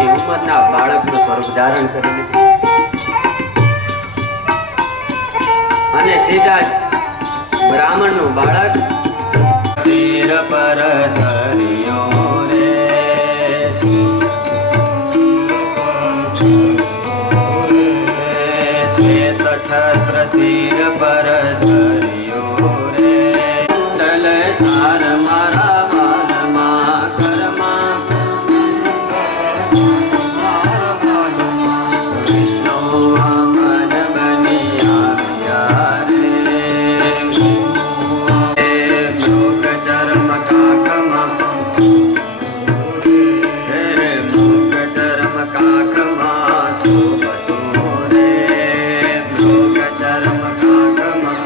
વર્ષની ઉંમરના બાળકનું સ્વરૂપ ધારણ કરી લીધું અને સીધા બ્રાહ્મણનું બાળક શિર પર ધર્યો રે, શ્વેત છત્ર શિર પર ધર્યો રે, તલ સાર મારા વાલમાં કર્મા વિષ્ણુ મન બની આવ્યા રે, લોક ચર્મ કાકમાં લોક ચર્મ કાકમાં શોભતું રે, લોક ચર્મ કાકમાં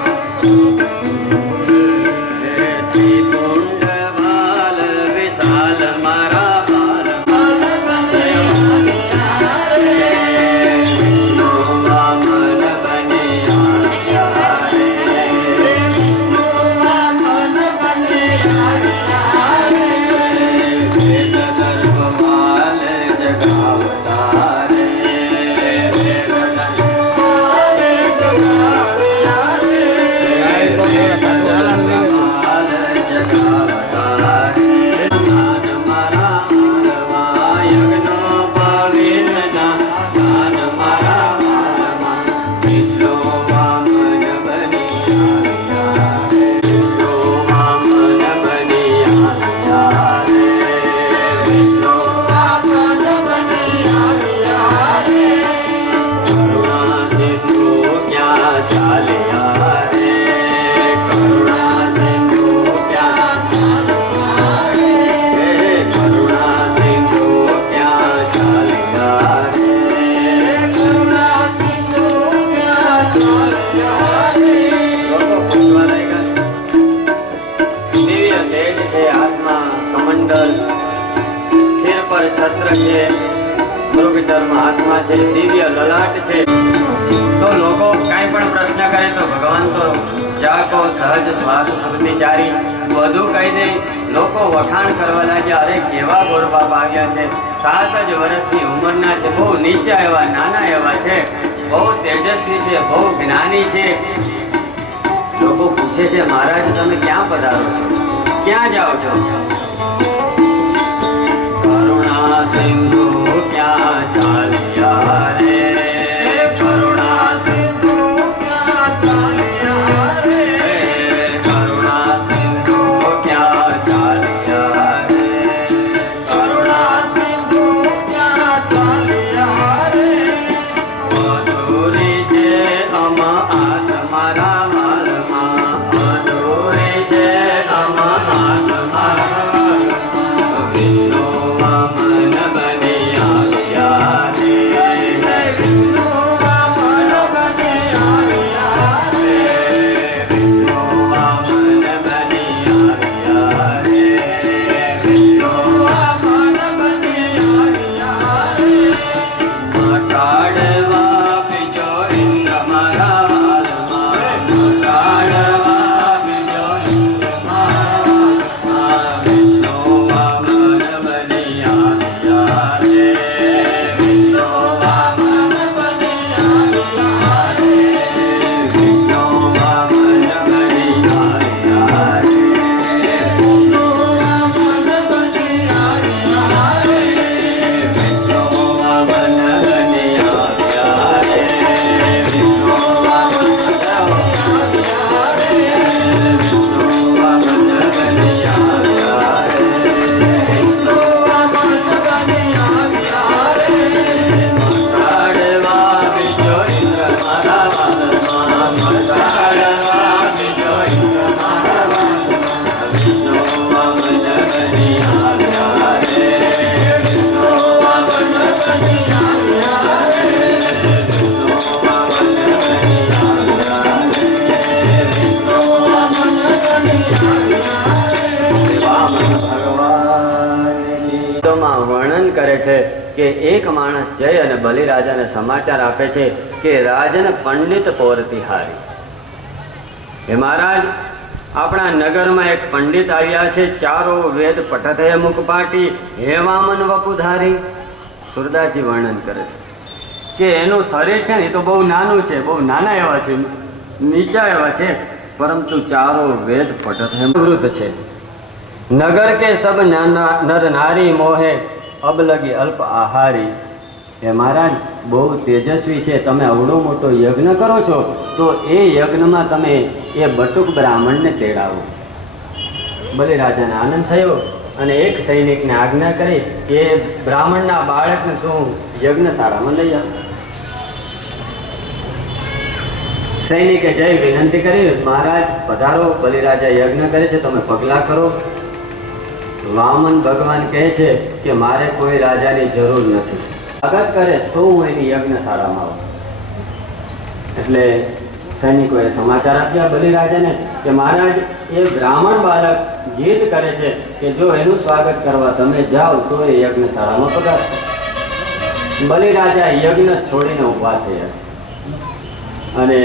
ત્રિપુંડ વાલ વિશાલ મારા વાલ વિષ્ણુ વામન બની આવ્યા રે, વેદ સર્વ વાલ જગાવતા રે, વેદ સર્વ વાલ જગાવતા રે, દાન મારા માલવા યજ્ઞ પવિત્રના, દાન મારા માલમાં વિષ્ણુ વામન બની આવ્યા રે, વિષ્ણુ વામન બની આવ્યા રે, વિષ્ણુ વામન બની આવ્યા રે, કરુણા સિંધુ ક્યાં ચાલ્યા રે, કરુણા સિંધુ ક્યાં ચાલ્યા રે, કરુણા સિંધુ ક્યાં ચાલ્યા રે, કરુણા સિંધુ ક્યાં ચાલ્યા રે. લોકો પૂછવા લાગ્યા, દિવ્ય તેજ છે હાથમાં કમંડલ, શિર પર છત્ર છે, મૃગચર્મ હાથમાં છે, દિવ્ય લલાટ છે. તો લોકો કાંઈ પણ પ્રશ્ન કરે તો ભગવાન તો જાકો સહજ શ્વાસ સ્મૃતિચારી બધું કહી દે. લોકો વખાણ કરવા લાગ્યા, અરે કેવા ગોરબાપ આવ્યા છે, 7 જ વર્ષની ઉંમરના છે, બહુ નીચા એવા નાના એવા છે, બહુ તેજસ્વી છે, બહુ જ્ઞાની છે. લોકો પૂછે છે, મહારાજ તમે ક્યાં પધારો છો, ક્યાં જાઓ છો? કરુણા સિંધુ ક્યાં ચાલ્યા રે, કરુણા સિંધુ ક્યાં ચાલ્યા રે, કરુણા સિંધુ ક્યાં ચાલ્યા રે, કરુણા સિંધુ ક્યાં ચાલ્યા રે, અધૂરી છે અમ આસ મારા વાલમાં, અધૂરી છે અમ આસ મારા વાલમાં, વિષ્ણુ વામન બની આવ્યા રે, વિષ્ણુ વામન બની આવ્યા રે, વિષ્ણુ વામન બની આવ્યા રે, વિષ્ણુ વામન બની આવ્યા રે, મટાડવા બીજો ઇન્દ્ર મારા વાલમાં, મટાડવા બીજો ઇન્દ્ર મારા વાલમાં, વિષ્ણુ વામન બની આવ્યા રે, વિષ્ણુ વામન બની આવ્યા રે, વિષ્ણુ વામન બની આવ્યા રે, વિષ્ણુ વામન બની આવ્યા રે, વિષ્ણુ વામન બની આવ્યા રે, વિષ્ણુ વામન વર્ણન કરે છે કે એક માણસ જઈ અને બલિરાજાને સમાચાર આપે છે કે રાજન પંડિત પૌરતિહારી, હે મહારાજ, આપણા નગરમાં એક પંડિત આવ્યા છે, ચારો વેદ પઠત હે મુખપાટી, હે વામન વપુધારી. સુરદાસજી વર્ણન કરે છે કે એનું શરીર છે ને એ તો બહુ નાનું છે, બહુ નાના એવા છે, નીચા એવા છે, પરંતુ ચારો વેદ પઠત અમૃત છે. નગર કે સબ નર નારી મોહે અબ લગી અલ્પ આહારી. હે મહારાજ, બહુ તેજસ્વી છે, તમે અવડો મોટો યજ્ઞ કરો છો તો એ યજ્ઞમાં તમે એ બટુક બ્રાહ્મણને તેડાવો. બલિરાજાને આનંદ થયો અને એક સૈનિકને આજ્ઞા કરી કે બ્રાહ્મણના બાળકને તું યજ્ઞશાળામાં લઈ આવ. સૈનિકે જઈ વિનંતી કરી, મહારાજ પધારો, બલિરાજા યજ્ઞ કરે છે, તમે પગલા કરો. વામન ભગવાન કહે છે કે મારે કોઈ રાજાની જરૂર નથી, સ્વાગત કરે તો હું એની યજ્ઞશાળામાં આવું. એટલે સૈનિકોએ સમાચાર આપ્યા બલિરાજાને કે મહારાજ, એ બ્રાહ્મણ બાળક જીદ કરે છે કે જો એનું સ્વાગત કરવા તમે જાઓ તો એ યજ્ઞશાળામાં પધારશે. બલિરાજા યજ્ઞ છોડીને ઊભા થયા અને